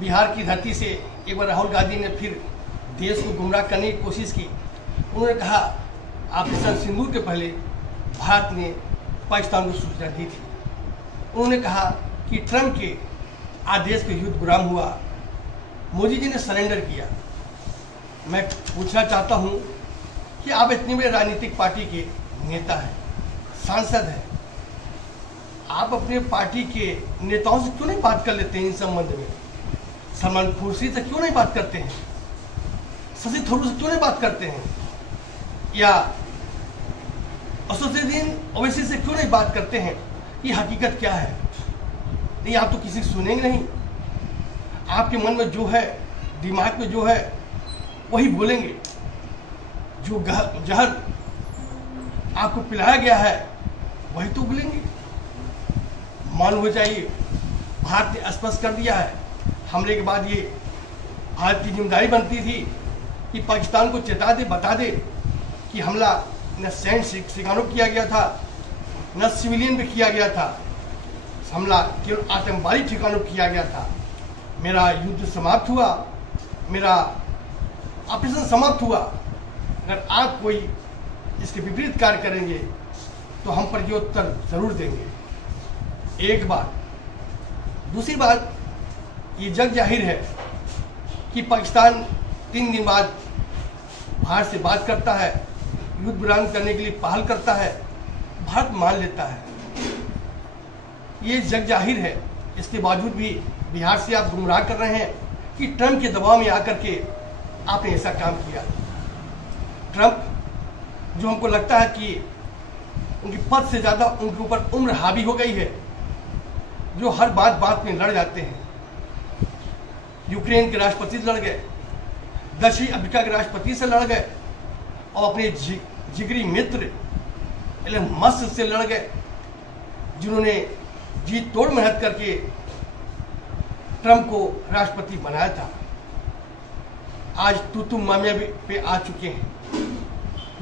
बिहार की धरती से एक बार राहुल गांधी ने फिर देश को गुमराह करने की कोशिश की। उन्होंने कहा ऑपरेशन सिंदूर के पहले भारत ने पाकिस्तान को सूचना दी थी। उन्होंने कहा कि ट्रंप के आदेश पे युद्ध विराम हुआ, मोदी जी ने सरेंडर किया। मैं पूछना चाहता हूं कि आप इतनी बड़ी राजनीतिक पार्टी के नेता हैं, सांसद हैं, आप अपने पार्टी के नेताओं से क्यों नहीं बात कर लेते हैं इन संबंध में? सलमान खुर्शीद से क्यों नहीं बात करते हैं? शशि थरूर से क्यों नहीं बात करते हैं? या असदुद्दीन ओवैसी से क्यों नहीं बात करते हैं? ये हकीकत क्या है? नहीं, आप तो किसी सुनेंगे नहीं। आपके मन में जो है, दिमाग में जो है, वही बोलेंगे। जो जहर आपको पिलाया गया है वही तो बोलेंगे। मालूम हो जाइए, भारत ने स्पष्ट कर दिया है, हमले के बाद ये भारत की जिम्मेदारी बनती थी कि पाकिस्तान को चेता दे, बता दे कि हमला न सैन्य ठिकानों किया गया था, न सिविलियन पे किया गया था, हमला केवल आतंकवादी ठिकानों किया गया था। मेरा युद्ध समाप्त हुआ, मेरा ऑपरेशन समाप्त हुआ। अगर आप कोई इसके विपरीत कार्य करेंगे तो हम प्रत्युत्तर जरूर देंगे। एक बात। दूसरी बात, ये जग जाहिर है कि पाकिस्तान 3 दिन बाद भारत से बात करता है, युद्ध विराम करने के लिए पहल करता है, भारत मान लेता है। ये जग जाहिर है। इसके बावजूद भी बिहार से आप गुमराह कर रहे हैं कि ट्रंप के दबाव में आकर के आपने ऐसा काम किया। ट्रंप जो हमको लगता है कि उनकी पद से ज़्यादा उनके ऊपर उम्र हावी हो गई है, जो हर बात में लड़ जाते हैं। यूक्रेन के राष्ट्रपति से लड़ गए, दक्षिण अफ्रीका के राष्ट्रपति से लड़ गए और अपने जिगरी मित्र एलन मस्क से लड़ गए, जिन्होंने जी तोड़ मेहनत करके ट्रंप को राष्ट्रपति बनाया था। आज तू मामिया पे आ चुके हैं,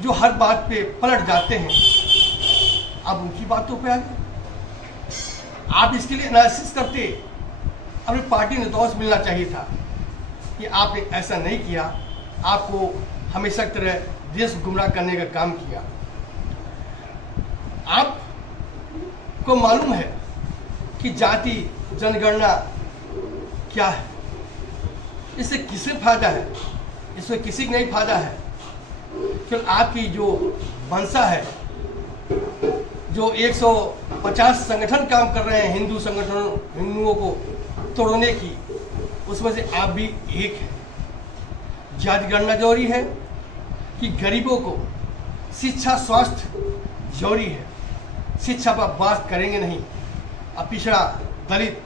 जो हर बात पे पलट जाते हैं। अब उनकी बातों पे आ गए। आप इसके लिए एनालिसिस करते, अपने पार्टी नेताओं से मिलना चाहिए था कि आपने ऐसा नहीं किया, आपको हमेशा की तरह देश को गुमराह करने का काम किया। आपको मालूम है कि जाति जनगणना क्या है? इससे किसे फायदा है? इसमें किसी को नहीं फायदा है। क्योंकि आपकी जो मंशा है, जो 150 संगठन काम कर रहे हैं हिंदू संगठनों, हिंदुओं को तोड़ने की, उसमें से आप भी एक हैं। जाति गणना जरूरी है कि गरीबों को शिक्षा स्वास्थ्य जरूरी है। शिक्षा पर बात करेंगे नहीं, अब पिछड़ा दलित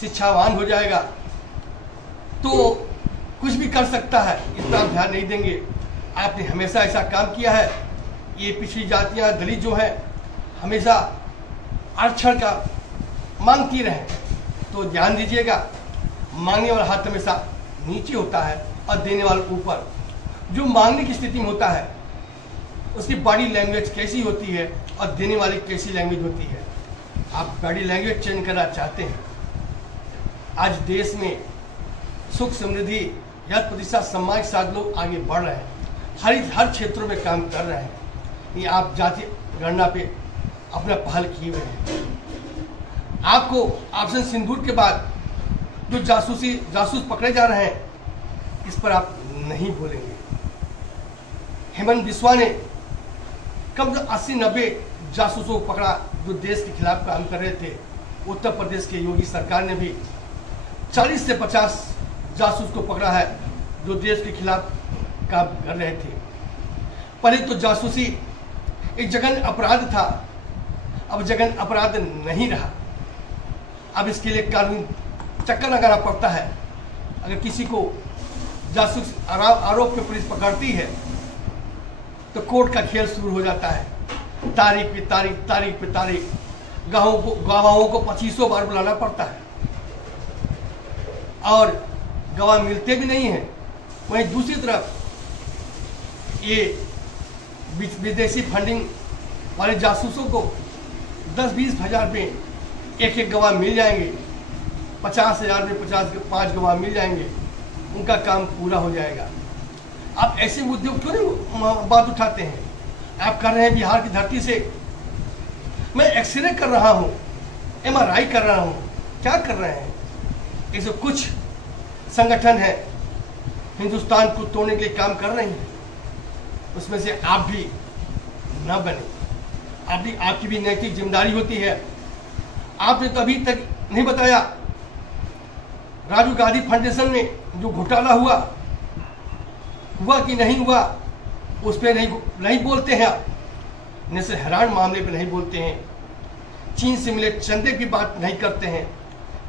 शिक्षावान हो जाएगा तो कुछ भी कर सकता है, इस पर आप ध्यान नहीं देंगे। आपने हमेशा ऐसा काम किया है। ये पिछड़ी जातियां, दलित जो है, हमेशा आरक्षण का मांगती रहे, तो ध्यान दीजिएगा, मांगने वाला हाथ हमेशा नीचे होता है और देने वाला ऊपर। जो मांगने की स्थिति में होता है उसकी बॉडी लैंग्वेज कैसी होती है और देने वाली कैसी लैंग्वेज होती है। आप बॉडी लैंग्वेज चेंज करना चाहते हैं। आज देश में सुख समृद्धि, यश प्रतिष्ठा, सम्मान के साथ लोग आगे बढ़ रहे हैं, हर क्षेत्रों में काम कर रहे हैं। ये आप जाति गणना पे अपना पहल किए हुए हैं। आपको ऑपरेशन सिंदूर के बाद जो जासूस पकड़े जा रहे हैं, इस पर आप नहीं बोलेंगे। हेमंत बिस्वा ने कम से 80-90 जासूसों को पकड़ा जो देश के खिलाफ काम कर रहे थे। उत्तर प्रदेश के योगी सरकार ने भी 40 से 50 जासूस को पकड़ा है जो देश के खिलाफ काम कर रहे थे। पहले तो जासूसी एक जघन्य अपराध था, अब जघन्य अपराध नहीं रहा। अब इसके लिए कानून चक्कर लगाना पड़ता है। अगर किसी को जासूस आरोप में पुलिस पकड़ती है तो कोर्ट का खेल शुरू हो जाता है। तारीख पे तारीख, गवाहों को 2500 बार बुलाना पड़ता है और गवाह मिलते भी नहीं हैं। वहीं दूसरी तरफ ये विदेशी फंडिंग वाले जासूसों को 10-20 हज़ार में एक गवाह मिल जाएंगे 50,000 में 5 गवाह मिल जाएंगे, उनका काम पूरा हो जाएगा। आप ऐसे मुद्दे क्यों नहीं बात उठाते हैं? आप कर रहे हैं बिहार की धरती से। मैं एक्सरे कर रहा हूँ, MRI कर रहा हूँ, क्या कर रहे हैं? ऐसे कुछ संगठन है हिंदुस्तान को तोड़ने के लिए काम कर रहे हैं, उसमें से आप भी न बने। आपकी भी नैतिक जिम्मेदारी होती है। आपने तो अभी तक नहीं बताया राजीव गांधी फाउंडेशन में जो घोटाला हुआ कि नहीं हुआ, उस पर नहीं बोलते हैं आप। नस्ल हैरान मामले पे नहीं बोलते हैं, चीन से मिले चंदे की बात नहीं करते हैं।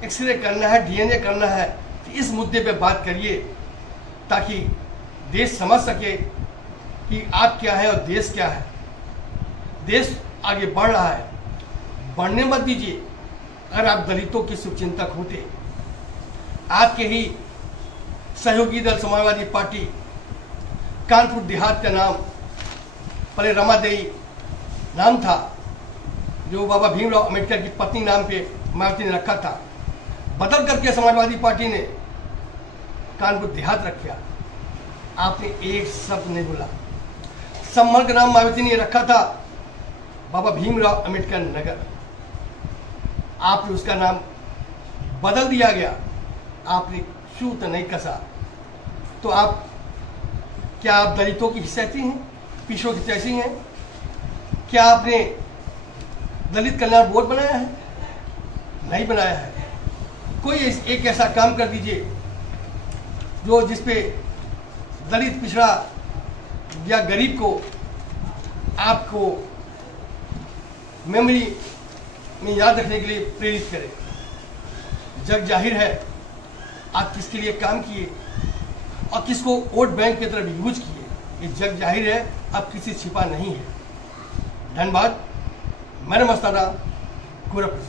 एक्सरे करना है, DNA करना है, तो इस मुद्दे पे बात करिए ताकि देश समझ सके कि आप क्या है और देश क्या है। देश आगे बढ़ रहा है, बढ़ने मत दीजिए। अगर आप दलितों के शुभचिंतक होते, आपके ही सहयोगी दल समाजवादी पार्टी कानपुर देहात का नाम पहले रमा देवी नाम था, जो बाबा भीमराव अम्बेडकर की पत्नी नाम पे मायावती ने रखा था, बदल करके समाजवादी पार्टी ने कानपुर देहात रखा। आपने एक शब्द नहीं बोला। समग्र नाम मायावती ने रखा था बाबा भीमराव अम्बेडकर नगर, आपने उसका नाम बदल दिया गया। आपने सूत नहीं कसा। तो क्या आप दलितों की हिस्सेती हैं, पीछों की तैसी हैं? क्या आपने दलित कल्याण बोर्ड बनाया है? नहीं बनाया है। कोई एक ऐसा काम कर दीजिए जो जिसपे दलित, पिछड़ा या गरीब को आपको मेमोरी में याद रखने के लिए प्रेरित करे। जग जाहिर है आप किसके लिए काम किए और किसको वोट बैंक की तरफ यूज किए, ये जग जाहिर है, अब किसी छिपा नहीं है। धन्यवाद। मैं मस्ताना, गोरखपुर।